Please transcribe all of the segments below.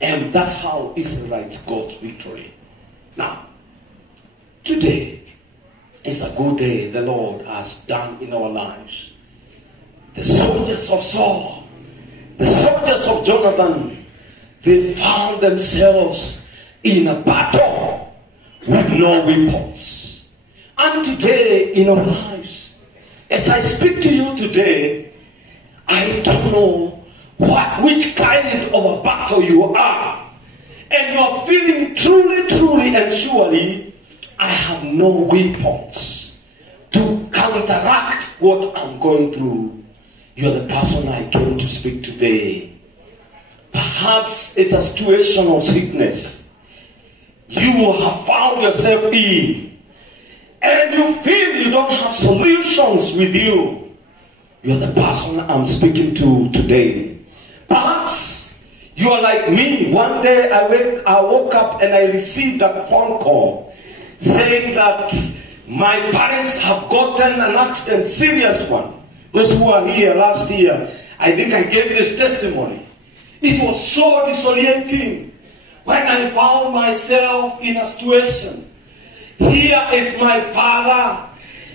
And that's how Israelites got victory. Now, today is a good day the Lord has done in our lives. The soldiers of Saul, the soldiers of Jonathan, they found themselves in a battle with no weapons. And today in our lives, as I speak to you today, I don't know which kind of a battle you are. And you are feeling truly and surely, I have no weapons to counteract what I'm going through. You're the person I came to speak today. Perhaps it's a situation of sickness you have found yourself in, and you feel you don't have solutions with you. You're the person I'm speaking to today. Perhaps you are like me. One day I woke up and I received a phone call saying that my parents have gotten an accident, serious one. Those who are here last year, I think I gave this testimony. It was so disorienting when I found myself in a situation. Here is my father.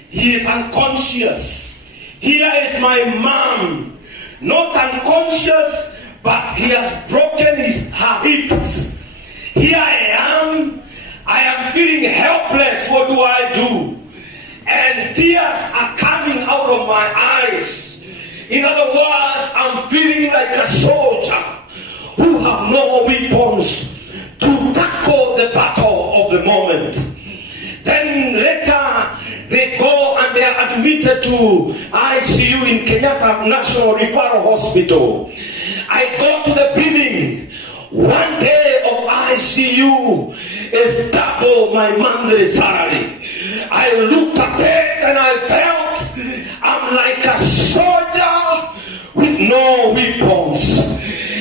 He is unconscious. Here is my mom. Not unconscious, but he has broken her hips. Here I am feeling helpless. What do I do? And tears are coming out of my eyes. In other words, I'm feeling like a soldier who have no weapons to tackle the battle of the moment. Then later, they go and they are admitted to ICU in Kenyatta National Referral Hospital. I go to the building. 1 day of ICU is double my monthly salary. I looked at it and I felt I'm like a soldier with no weapons.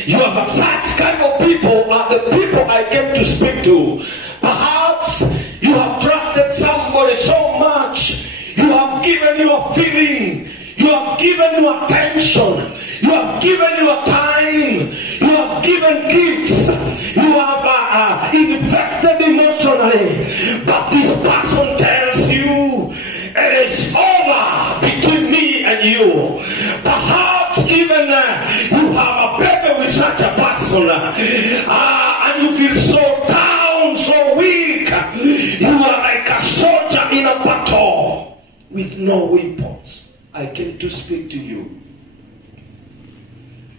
You are such kind of people are the people I came to speak to. Perhaps you have trusted somebody so much. You have given your feeling. You have given your attention. You have given your time. You have given gifts. You have invested emotionally. But this person tells you it is over between me and you. Perhaps even you have a baby with such a person. And you feel so down, so weak. You are like a soldier in a battle with no weapons. I came to speak to you.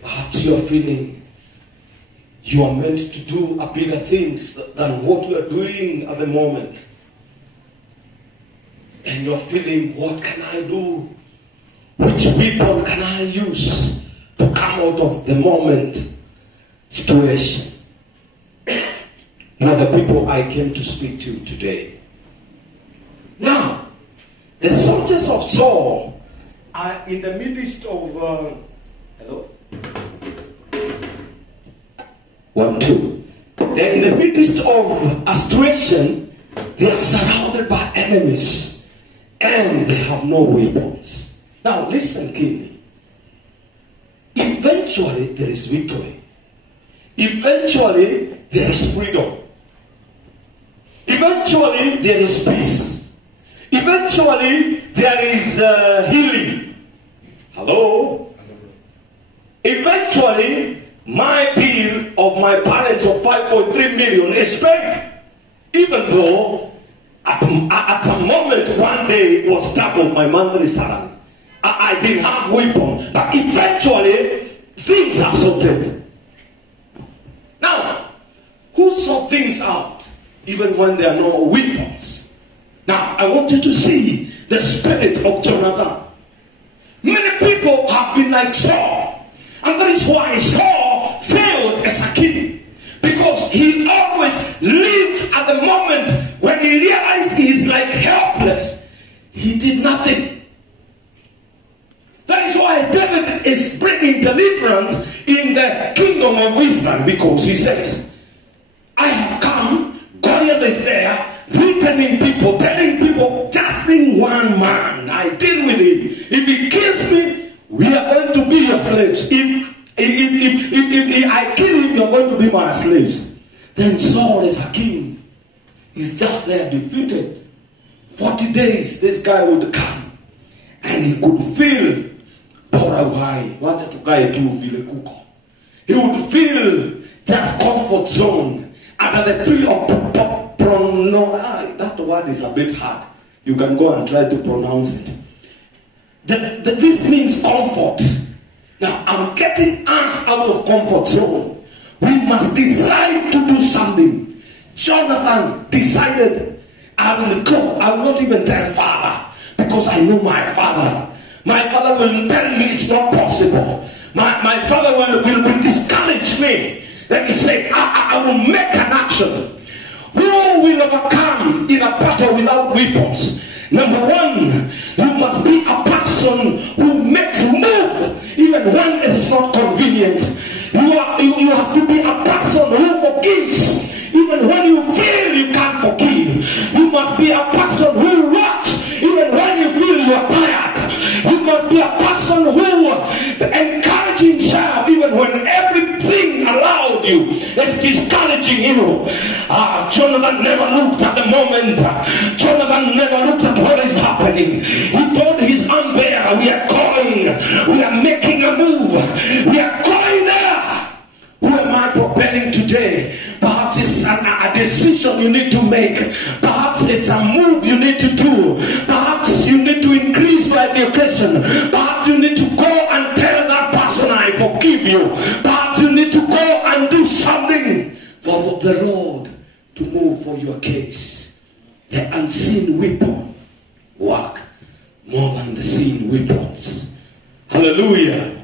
Perhaps you are feeling you are meant to do a bigger things than what you are doing at the moment. And you're feeling, what can I do? Which weapon can I use to come out of the moment situation? You are the people I came to speak to today. Now, the soldiers of Saul are in the midst of hello? 1, 2. They're in the midst of a situation. They are surrounded by enemies and they have no weapons. Now listen keenly. Eventually there is victory. Eventually there is freedom. Eventually there is peace. Eventually there is healing. Hello? Eventually my bill of my parents of 5.3 million is paid. Even though at a moment 1 day it was double my monthly salary. I didn't have weapons, but eventually things are sorted. Now, who sort things out even when there are no weapons? Now, I want you to see the spirit of Jonathan. Many people have been like Saul, and that is why Saul failed as a king, because he always lived at the moment when he realized he is like helpless. He did nothing. That is why David is bringing deliverance in the kingdom of Israel, because he says, I have come, Goliath is there, threatening people, telling people, just being one man, I deal with him. If he kills me, we are going to be your slaves. If If I kill him, you're going to be my slaves. Then Saul is a king. He's just there defeated. 40 days this guy would come. And he could feel bora uhai. Wacha tukae tu vile kuko. He would feel just comfort zone. Under the tree of that word is a bit hard. You can go and try to pronounce it. This means comfort. Now, I'm getting us out of comfort zone. We must decide to do something. Jonathan decided, I will go. I will not even tell father, because I know my father. My father will tell me it's not possible. My father will discourage me. Then he said, I will make an action. Who will overcome in a battle without weapons? Number one, you must be a person who makes move even when it is not convenient. You have to be a person who forgives even when you feel you can't forgive. You must be a person who works even when you feel you are tired. You must be a person who encourages himself even when everything around you is discouraging you. Jonathan never looked at the moment. Jonathan never looked at what is happening. He told his arm bearer, we are going. We are making a move. We are going there. Who am I propelling today? Perhaps it's a decision you need to make. Perhaps it's a move you need to do. Perhaps you need to increase your education. Perhaps you need to go and tell that person, I forgive you. Perhaps you need to go and do something for the Lord to move for your case. The unseen weapon work more than the seen weapons. Hallelujah.